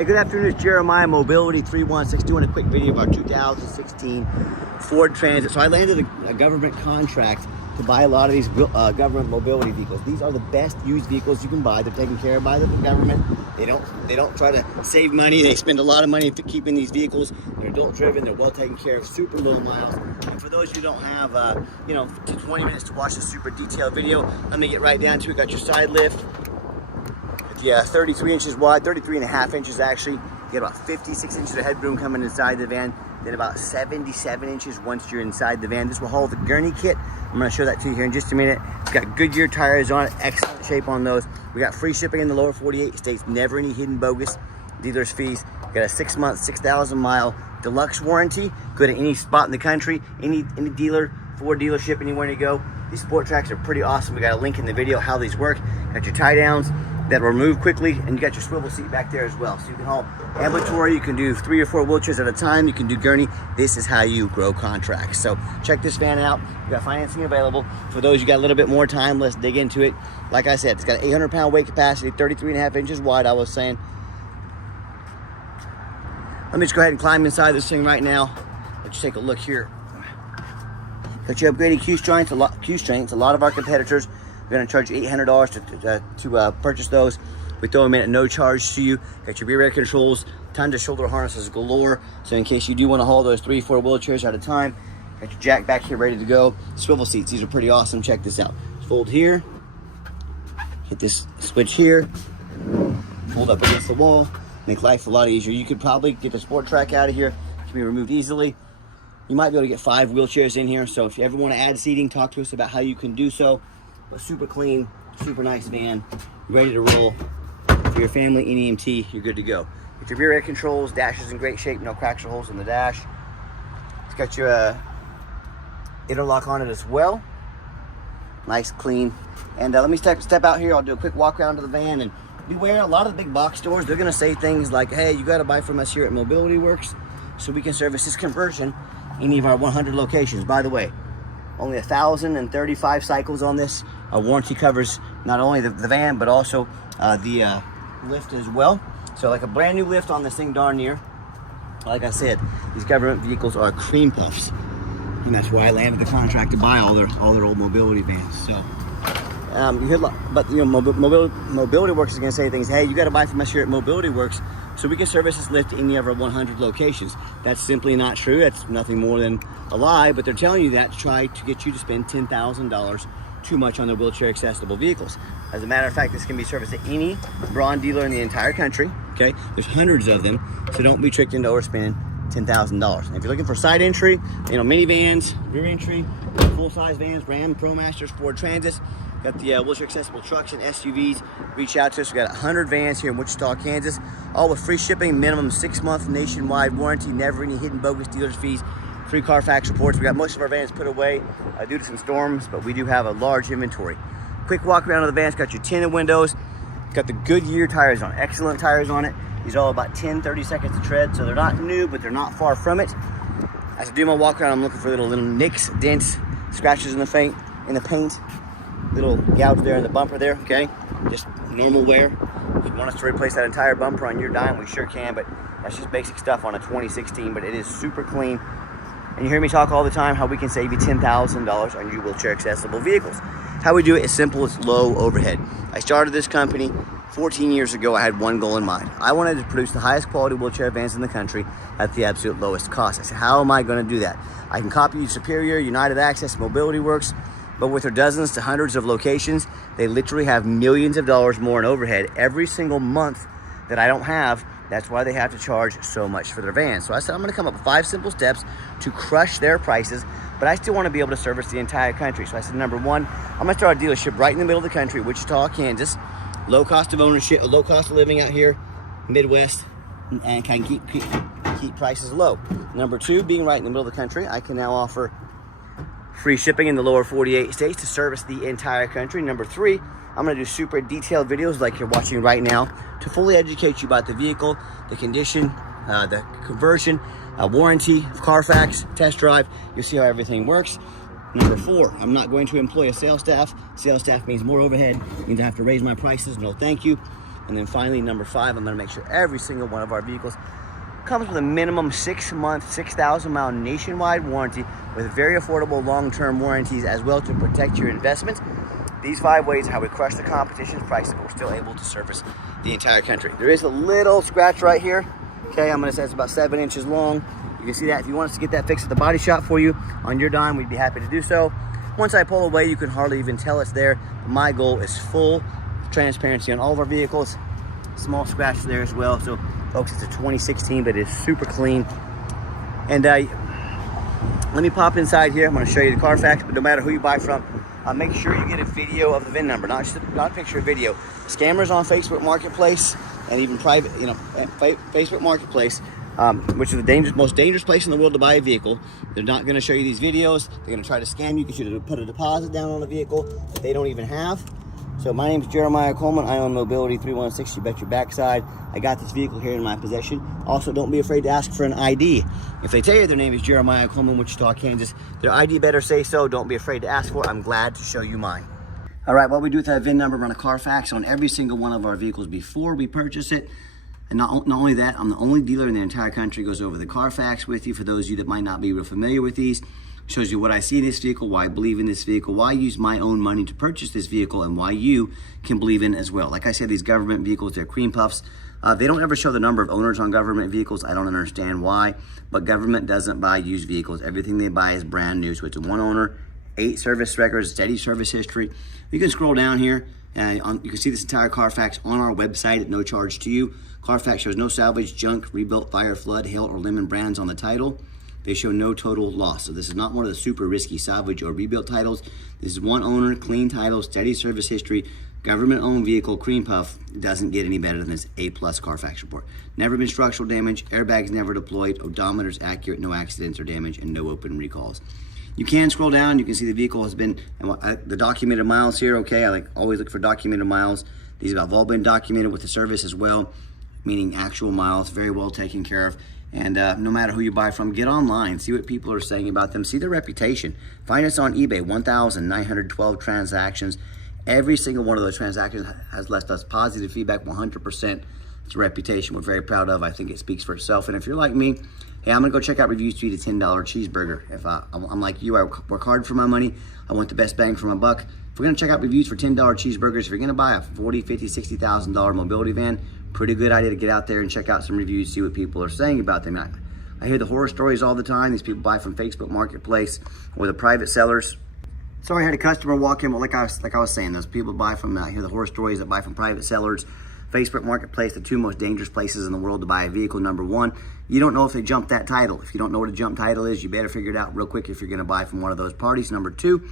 Hey, good afternoon, it's Jeremiah, Mobility 316, doing a quick video of our 2016 Ford Transit. So I landed a government contract to buy a lot of these government mobility vehicles. These are the best used vehicles you can buy. They're taken care of by the government. They don't try to save money. They spend a lot of money keeping these vehicles. They're adult driven, they're well taken care of, super low miles. And for those who don't have, 20 minutes to watch this super detailed video, let me get right down to it. Got your side lift. Yeah, 33 inches wide, 33 and a half inches actually. You get about 56 inches of headroom coming inside the van, then about 77 inches once you're inside the van. This will hold the Gurney kit. I'm gonna show that to you here in just a minute. It's got Goodyear tires on it, excellent shape on those. We got free shipping in the lower 48 states, never any hidden bogus dealer's fees. Got a 6-month, 6,000 mile deluxe warranty. Good at any spot in the country, any dealer, Ford dealership, anywhere you go. These Sport Tracks are pretty awesome. We got a link in the video how these work. Got your tie downs that remove quickly, and you got your swivel seat back there as well. So you can haul ambulatory, you can do 3 or 4 wheelchairs at a time, you can do Gurney. This is how you grow contracts. So check this van out. We got financing available. For those you got a little bit more time, let's dig into it. Like I said, it's got an 800-pound weight capacity, 33 and a half inches wide, I was saying. Let me just go ahead and climb inside this thing right now. Let's take a look here. Got your upgraded Q strengths. A lot of our competitors are going to charge you $800 to purchase those. We throw them in at no charge to you. Got your rear controls, tons of shoulder harnesses galore. So in case you do want to haul those 3 or 4 wheelchairs at a time, got your jack back here ready to go. Swivel seats, these are pretty awesome. Check this out. Fold here, hit this switch here, fold up against the wall, make life a lot easier. You could probably get the Sport Track out of here. It can be removed easily. You might be able to get 5 wheelchairs in here. So if you ever want to add seating, talk to us about how you can do so. But super clean, super nice van, ready to roll. For your family, NEMT, you're good to go. With your rear air controls, dash is in great shape, no cracks or holes in the dash. It's got your interlock on it as well. Nice, clean. And let me step out here. I'll do a quick walk around to the van, and beware, a lot of the big box stores, they're gonna say things like, hey, you gotta buy from us here at Mobility Works so we can service this conversion any of our 100 locations. By the way, only 1,035 cycles on this. Our warranty covers not only the van, but also the lift as well. So like a brand new lift on this thing darn near. Like I said, these government vehicles are cream puffs. And that's why I landed the contract to buy all their old mobility vans. So, you hear a lot, but Mobility Works is gonna say things, hey, you gotta buy from us here at Mobility Works so we can service this lift to any of our 100 locations. That's simply not true. That's nothing more than a lie, but they're telling you that to try to get you to spend $10,000 too much on their wheelchair accessible vehicles. As a matter of fact, this can be serviced at any Braun dealer in the entire country, okay? There's hundreds of them, so don't be tricked into overspending $10,000. And if you're looking for side entry, minivans, rear entry, full-size vans, Ram, ProMasters, Ford Transits, got the wheelchair accessible trucks and SUVs, reach out to us. We got 100 vans here in Wichita, Kansas, all with free shipping, minimum 6-month nationwide warranty, never any hidden bogus dealer's fees, free Carfax reports. We got most of our vans put away due to some storms, but we do have a large inventory. Quick walk around of the vans, got your tinted windows, got the Goodyear tires on, excellent tires on it. These are all about 10-30 seconds to tread, so they're not new, but they're not far from it. As I do my walk around, I'm looking for little nicks, dents, scratches in the paint, little gouge there in the bumper there, okay? Just normal wear. If you want us to replace that entire bumper on your dime, we sure can, but that's just basic stuff on a 2016, but it is super clean. And you hear me talk all the time how we can save you $10,000 on your wheelchair accessible vehicles. How we do it is simple, it's low overhead. I started this company 14 years ago. I had one goal in mind. I wanted to produce the highest quality wheelchair vans in the country at the absolute lowest cost. I said, how am I going to do that? I can copy Superior, United Access, Mobility Works, but with their dozens to hundreds of locations, they literally have millions of dollars more in overhead every single month that I don't have. That's why they have to charge so much for their vans. So I said, I'm gonna come up with 5 simple steps to crush their prices, but I still wanna be able to service the entire country. So I said, number 1, I'm gonna start a dealership right in the middle of the country, Wichita, Kansas. Low cost of ownership, low cost of living out here, Midwest, and kind of keep prices low. Number 2, being right in the middle of the country, I can now offer free shipping in the lower 48 states to service the entire country. Number 3, I'm gonna do super detailed videos like you're watching right now to fully educate you about the vehicle, the condition, the conversion, warranty, Carfax, test drive. You'll see how everything works. Number 4, I'm not going to employ a sales staff. Sales staff means more overhead, means I have to raise my prices. No, thank you. And then finally, number 5, I'm gonna make sure every single one of our vehicles comes with a minimum 6-month, 6,000-mile nationwide warranty with very affordable long-term warranties as well to protect your investments. These 5 ways are how we crush the competition's prices, but we're still able to service the entire country. There is a little scratch right here. Okay, I'm gonna say it's about 7 inches long. You can see that. If you want us to get that fixed at the body shop for you on your dime, we'd be happy to do so. Once I pull away, you can hardly even tell it's there. My goal is full transparency on all of our vehicles. Small scratch there as well. So folks, it's a 2016, but it's super clean. And let me pop inside here. I'm gonna show you the Carfax, but no matter who you buy from, make sure you get a video of the VIN number, not a picture, a video. Scammers on Facebook Marketplace and even private, Facebook Marketplace, which is the most dangerous place in the world to buy a vehicle. They're not gonna show you these videos. They're gonna try to scam you because you put a deposit down on a vehicle that they don't even have. So my name is Jeremiah Coleman. I own Mobility 316. You bet your backside. I got this vehicle here in my possession. Also, don't be afraid to ask for an ID. If they tell you their name is Jeremiah Coleman, Wichita, Kansas, their ID better say so. Don't be afraid to ask for it. I'm glad to show you mine. All right, what we do with that VIN number, run a Carfax on every single one of our vehicles before we purchase it. And not only that, I'm the only dealer in the entire country goes over the Carfax with you. For those of you that might not be real familiar with these, shows you what I see in this vehicle, why I believe in this vehicle, why I use my own money to purchase this vehicle, and why you can believe in as well. Like I said, these government vehicles, they're cream puffs. They don't ever show the number of owners on government vehicles. I don't understand why, but government doesn't buy used vehicles. Everything they buy is brand new. So it's a 1 owner, 8 service records, steady service history. You can scroll down here and you can see this entire Carfax on our website at no charge to you. Carfax shows no salvage, junk, rebuilt, fire, flood, hail, or lemon brands on the title. They show no total loss. So this is not one of the super risky salvage or rebuilt titles. This is 1 owner, clean title, steady service history, government owned vehicle, cream puff. Doesn't get any better than this A+ Carfax report. Never been structural damage, airbags never deployed, odometer's accurate, no accidents or damage, and no open recalls. You can scroll down, you can see the vehicle has been, the documented miles here, okay? I always look for documented miles. These have all been documented with the service as well, meaning actual miles, very well taken care of. And no matter who you buy from, get online, see what people are saying about them, see their reputation. Find us on eBay, 1,912 transactions. Every single one of those transactions has left us positive feedback, 100%. It's a reputation we're very proud of. I think it speaks for itself. And if you're like me, hey, I'm gonna go check out reviews to eat a $10 cheeseburger. If I'm like you, I work hard for my money. I want the best bang for my buck. If we're gonna check out reviews for $10 cheeseburgers, if you're gonna buy a $40, $50, $60,000 mobility van, pretty good idea to get out there and check out some reviews, see what people are saying about them. I hear the horror stories all the time. These people buy from Facebook Marketplace or the private sellers. Sorry, I had a customer walk in, but like I was saying, those people buy from, I hear the horror stories that buy from private sellers, Facebook Marketplace, the 2 most dangerous places in the world to buy a vehicle. Number 1, you don't know if they jumped that title. If you don't know what a jump title is, you better figure it out real quick if you're gonna buy from one of those parties. Number 2,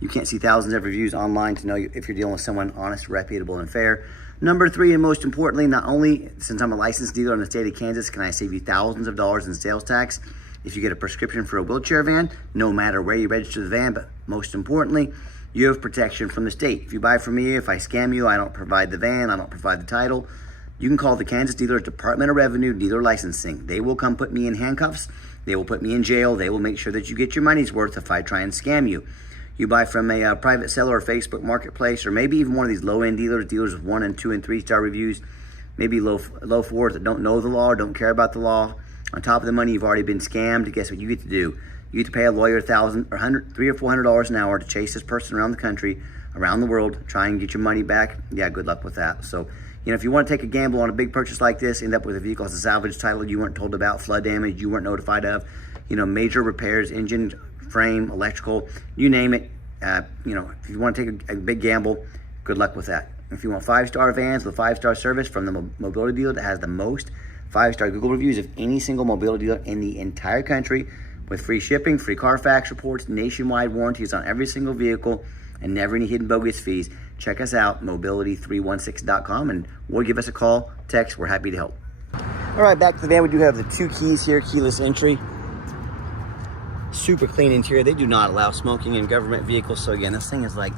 you can't see thousands of reviews online to know if you're dealing with someone honest, reputable, and fair. Number 3, and most importantly, not only, since I'm a licensed dealer in the state of Kansas, can I save you thousands of dollars in sales tax if you get a prescription for a wheelchair van, no matter where you register the van, but most importantly, you have protection from the state. If you buy from me, if I scam you, I don't provide the van, I don't provide the title, you can call the Kansas Dealers Department of Revenue Dealer Licensing. They will come put me in handcuffs, they will put me in jail, they will make sure that you get your money's worth if I try and scam you. You buy from a private seller or Facebook Marketplace, or maybe even one of these low-end dealers with 1 and 2 and 3 star reviews, maybe low fours that don't know the law or don't care about the law. On top of the money, you've already been scammed. Guess what you get to do? You get to pay a lawyer $1,000 or $300 or $400 an hour to chase this person around the country, around the world, try and get your money back. Yeah, good luck with that. So, if you want to take a gamble on a big purchase like this, end up with a vehicle as a salvage title you weren't told about, flood damage you weren't notified of, major repairs, engine, frame, electrical, you name it. If you want to take a big gamble, good luck with that. If you want 5-star vans with 5-star service from the mobility dealer that has the most 5-star Google reviews of any single mobility dealer in the entire country, with free shipping, free Carfax reports, nationwide warranties on every single vehicle, and never any hidden bogus fees, check us out, mobility316.com, and or give us a call, text. We're happy to help. All right, back to the van. We do have the 2 keys here, keyless entry. Super clean interior. They do not allow smoking in government vehicles. So again, this thing is like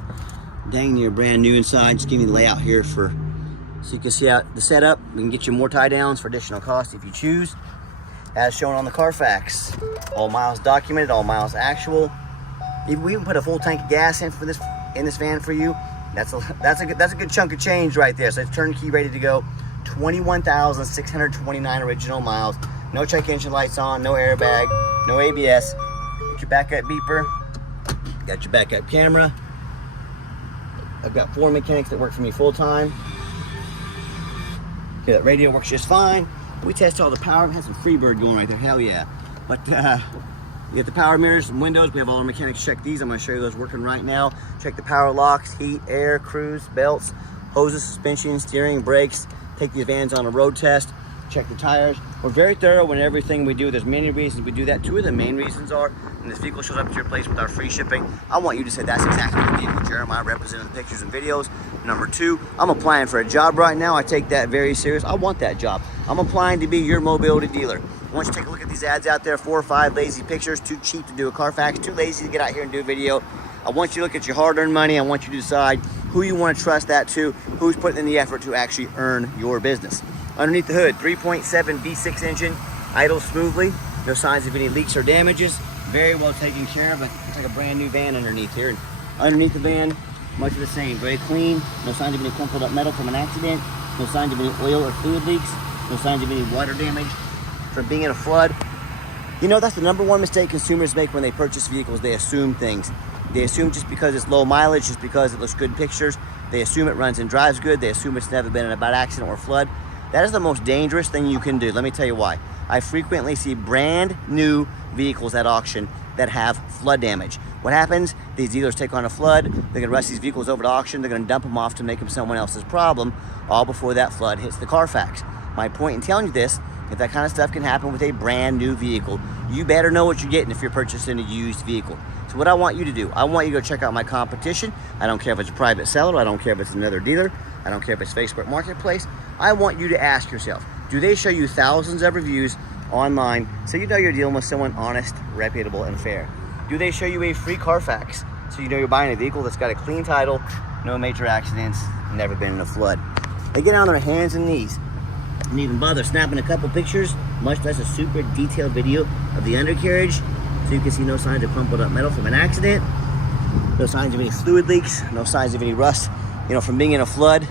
dang near brand new inside. Just give me the layout here so you can see out the setup. We can get you more tie downs for additional cost if you choose, as shown on the Carfax. All miles documented, all miles actual. We even put a full tank of gas in this van for you. That's a good chunk of change right there. So it's turnkey, ready to go. 21,629 original miles. No check engine lights on, no airbag, no ABS. Got your backup beeper. Got your backup camera. I've got 4 mechanics that work for me full time. Okay, that radio works just fine. We test all the power. It has some Freebird going right there. Hell yeah. But we get the power mirrors and windows. We have all our mechanics check these. I'm going to show you those working right now. Check the power locks, heat, air, cruise, belts, hoses, suspension, steering, brakes. Take these vans on a road test. Check the tires. We're very thorough in everything we do. There's many reasons we do that. 2 of the main reasons are when this vehicle shows up to your place with our free shipping, I want you to say that's exactly the vehicle Jeremiah represented in the pictures and videos. Number 2, I'm applying for a job right now. I take that very serious. I want that job. I'm applying to be your mobility dealer. I want you to take a look at these ads out there. 4 or 5 lazy pictures, too cheap to do a Carfax, too lazy to get out here and do a video. I want you to look at your hard-earned money. I want you to decide who you want to trust that to, who's putting in the effort to actually earn your business. Underneath the hood, 3.7 V6 engine, idles smoothly, no signs of any leaks or damages, very well taken care of. It's like a brand new van underneath here. And underneath the van, much of the same, very clean, no signs of any crumpled up metal from an accident, no signs of any oil or fluid leaks, no signs of any water damage from being in a flood. You know, that's the #1 mistake consumers make when they purchase vehicles. They assume things. They assume just because it's low mileage, just because it looks good in pictures, they assume it runs and drives good, they assume it's never been in a bad accident or flood. That is the most dangerous thing you can do. Let me tell you why. I frequently see brand new vehicles at auction that have flood damage. What happens? These dealers take on a flood, they're gonna rush these vehicles over to auction, they're gonna dump them off to make them someone else's problem, all before that flood hits the Carfax. My point in telling you this, if that kind of stuff can happen with a brand new vehicle, you better know what you're getting if you're purchasing a used vehicle. So what I want you to do, I want you to go check out my competition. I don't care if it's a private seller, I don't care if it's another dealer, I don't care if it's Facebook Marketplace. I want you to ask yourself, do they show you thousands of reviews online so you know you're dealing with someone honest, reputable, and fair? Do they show you a free Carfax so you know you're buying a vehicle that's got a clean title, no major accidents, never been in a flood? They get on their hands and knees and even bother snapping a couple pictures, much less a super detailed video of the undercarriage so you can see no signs of crumpled up metal from an accident, no signs of any fluid leaks, no signs of any rust, from being in a flood.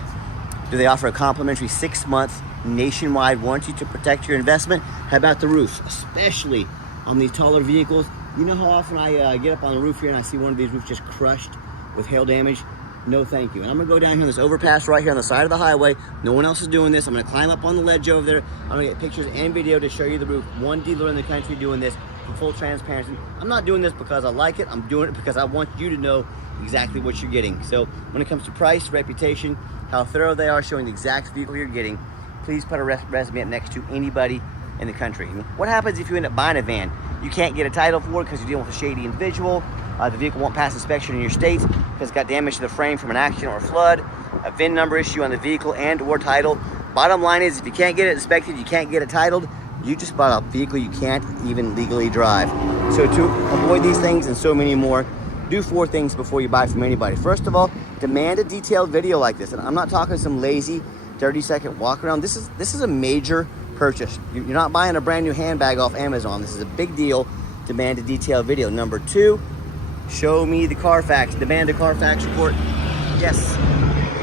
Do they offer a complimentary 6-month nationwide warranty to protect your investment? How about the roof, especially on these taller vehicles? You know how often I get up on the roof here and I see one of these roofs just crushed with hail damage? No thank you. And I'm gonna go down here this overpass right here on the side of the highway. No one else is doing this. I'm gonna climb up on the ledge over there. I'm gonna get pictures and video to show you the roof. One dealer in the country doing this for full transparency. I'm not doing this because I like it. I'm doing it because I want you to know exactly what you're getting. So when it comes to price, reputation, how thorough they are showing the exact vehicle you're getting, please put a resume up next to anybody in the country. What happens if you end up buying a van? You can't get a title for it because you're dealing with a shady individual. The vehicle won't pass inspection in your state because it's got damage to the frame from an accident or a flood, a VIN number issue on the vehicle and or title. Bottom line is, if you can't get it inspected, you can't get it titled, you just bought a vehicle you can't even legally drive. So to avoid these things and so many more, do 4 things before you buy from anybody. First of all, demand a detailed video like this. And I'm not talking some lazy 30-second walk around. This is a major purchase. You're not buying a brand new handbag off Amazon. This is a big deal. Demand a detailed video. Number 2, show me the Carfax. Demand a Carfax report. Yes,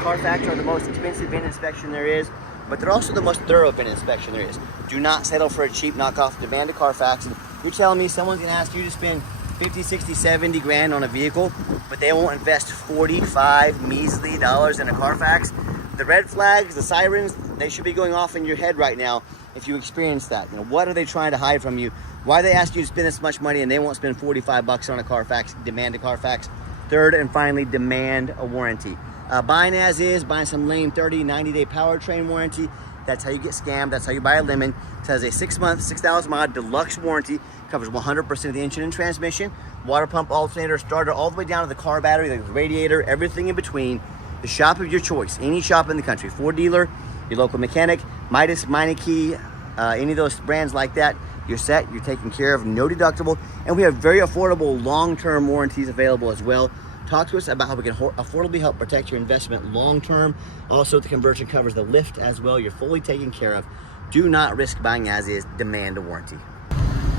Carfax are the most expensive VIN inspection there is, but they're also the most thorough VIN inspection there is. Do not settle for a cheap knockoff. Demand a Carfax. And you're telling me someone's gonna ask you to spend 50, 60, 70 grand on a vehicle, but they won't invest 45 measly dollars in a Carfax? The red flags, the sirens, they should be going off in your head right now if you experience that. What are they trying to hide from you? Why they ask you to spend this much money and they won't spend 45 bucks on a Carfax? Demand a Carfax. Third and finally, demand a warranty. Buying as is, buying some lame 30, 90-day powertrain warranty, that's how you get scammed. That's how you buy a lemon. It has a 6-month, 6,000 mile deluxe warranty, covers 100% of the engine and transmission, water pump, alternator, starter, all the way down to the car battery, the radiator, everything in between. The shop of your choice, any shop in the country, Ford dealer, your local mechanic, Midas, Meineke, any of those brands like that, you're set, you're taken care of, no deductible, and we have very affordable long-term warranties available as well. Talk to us about how we can affordably help protect your investment long-term. Also, the conversion covers the lift as well. You're fully taken care of. Do not risk buying as is. Demand a warranty.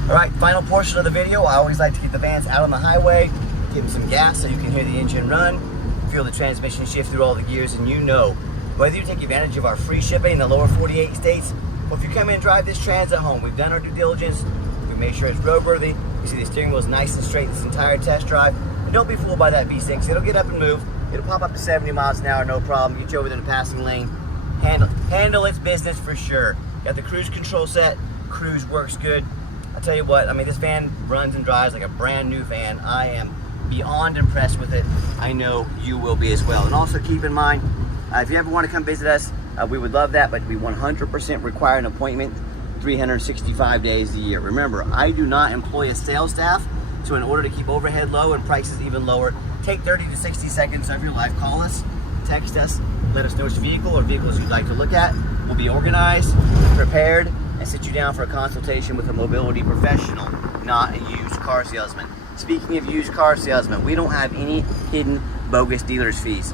All right, final portion of the video. I always like to get the vans out on the highway, give them some gas so you can hear the engine run. feel the transmission shift through all the gears, and you know, whether you take advantage of our free shipping in the lower 48 states, or if you come in and drive this Transit home, we've done our due diligence, we made sure it's roadworthy. You see the steering wheel is nice and straight this entire test drive. And don't be fooled by that V6. It'll get up and move. It'll pop up to 70 miles an hour, no problem. Get you over to the passing lane. Handle its business for sure. Got the cruise control set. Cruise works good. I'll tell you what, I mean, this van runs and drives like a brand new van. I am beyond impressed with it. I know you will be as well. And also keep in mind, if you ever want to come visit us, we would love that, but we 100% require an appointment 365 days a year. Remember, I do not employ a sales staff, so in order to keep overhead low and prices even lower, take 30 to 60 seconds of your life. Call us, text us, let us know which vehicle or vehicles you'd like to look at. We'll be organized, prepared, and sit you down for a consultation with a mobility professional, not a used car salesman. Speaking of used car salesman, we don't have any hidden bogus dealer's fees.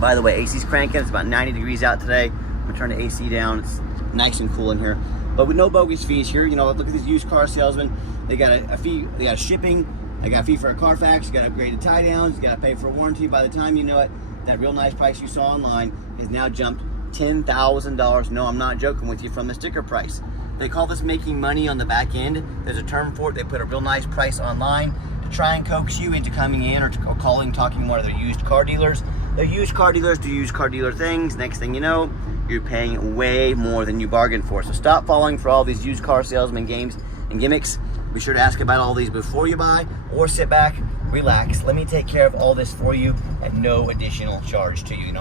By the way, AC's cranking. It's about 90 degrees out today. I'm gonna turn the AC down. It's nice and cool in here. But with no bogus fees here, you know, look at these used car salesmen. They got a fee, they got shipping, they got a fee for a Carfax, you got upgraded tie downs, you got to pay for a warranty. By the time you know it, that real nice price you saw online has now jumped $10,000. No, I'm not joking with you, from the sticker price. They call this making money on the back end. There's a term for it. They put a real nice price online to try and coax you into coming in or calling, talking to one of their used car dealers. Their used car dealers do used car dealer things. Next thing you know, you're paying way more than you bargained for. So stop falling for all these used car salesman games and gimmicks. Be sure to ask about all these before you buy, or sit back, relax. Let me take care of all this for you at no additional charge to you.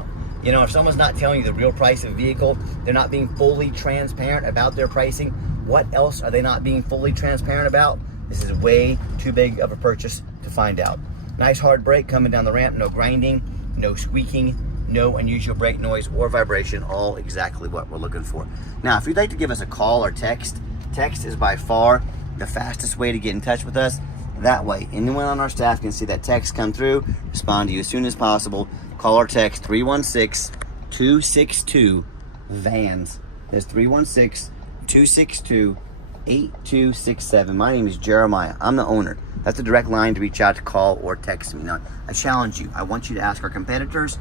You know, if someone's not telling you the real price of a vehicle, they're not being fully transparent about their pricing. What else are they not being fully transparent about? This is way too big of a purchase to find out. Nice hard brake coming down the ramp, no grinding, no squeaking, no unusual brake noise or vibration, all exactly what we're looking for. Now, if you'd like to give us a call or text, text is by far the fastest way to get in touch with us. That way, anyone on our staff can see that text come through, respond to you as soon as possible. Call or text 316-262-VANS. That's 316-262-8267. My name is Jeremiah. I'm the owner. That's a direct line to reach out to, call or text me. Now, I challenge you. I want you to ask our competitors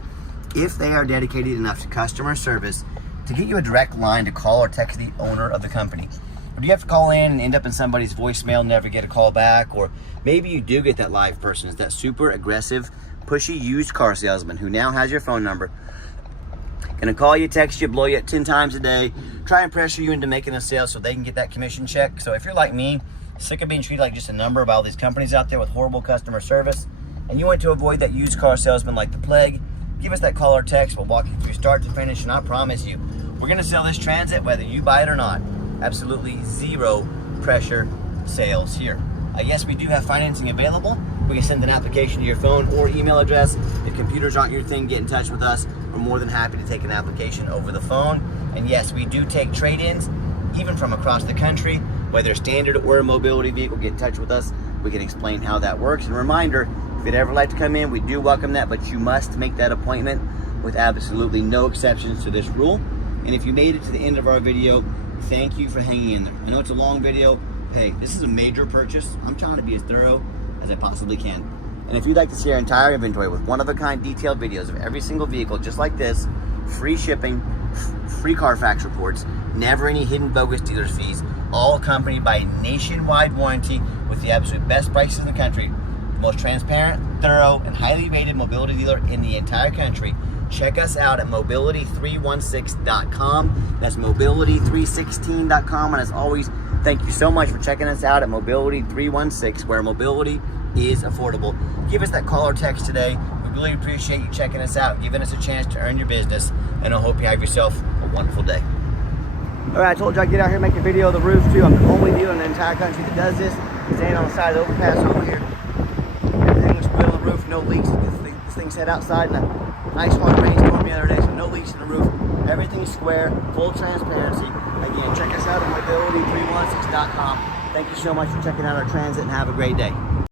if they are dedicated enough to customer service to get you a direct line to call or text the owner of the company. Or do you have to call in and end up in somebody's voicemail, never get a call back? Or maybe you do get that live person. It's that super aggressive, pushy used car salesman who now has your phone number, gonna call you, text you, blow you up 10 times a day, try and pressure you into making a sale so they can get that commission check. So if you're like me, sick of being treated like just a number by all these companies out there with horrible customer service, and you want to avoid that used car salesman like the plague, give us that call or text. We'll walk you through start to finish, and I promise you, we're gonna sell this Transit whether you buy it or not. Absolutely zero pressure sales here. Yes, we do have financing available. We can send an application to your phone or email address. If computers aren't your thing, get in touch with us. We're more than happy to take an application over the phone. And yes, we do take trade-ins, even from across the country. Whether standard or a mobility vehicle, get in touch with us. We can explain how that works. And a reminder, if you'd ever like to come in, we do welcome that, but you must make that appointment with absolutely no exceptions to this rule. And if you made it to the end of our video, thank you for hanging in there. I know it's a long video. Hey, this is a major purchase. I'm trying to be as thorough as I possibly can. And if you'd like to see our entire inventory with one-of-a-kind detailed videos of every single vehicle just like this, free shipping, free Carfax reports, never any hidden bogus dealer's fees, all accompanied by a nationwide warranty with the absolute best prices in the country, the most transparent, thorough, and highly rated mobility dealer in the entire country, check us out at mobility316.com. That's mobility316.com. And as always, thank you so much for checking us out at Mobility316, where mobility is affordable. Give us that call or text today. We really appreciate you checking us out, giving us a chance to earn your business, and I hope you have yourself a wonderful day. All right, I told you I'd get out here and make a video of the roof too. I'm the only dealer in the entire country that does this. Standing on the side of the overpass over here. Everything was put on the roof, no leaks. This thing sat outside in a nice hard rainstorm the other day, so no leaks in the roof. Everything's square, full transparency. Again, check us out at mobility316.com. Thank you so much for checking out our Transit, and have a great day.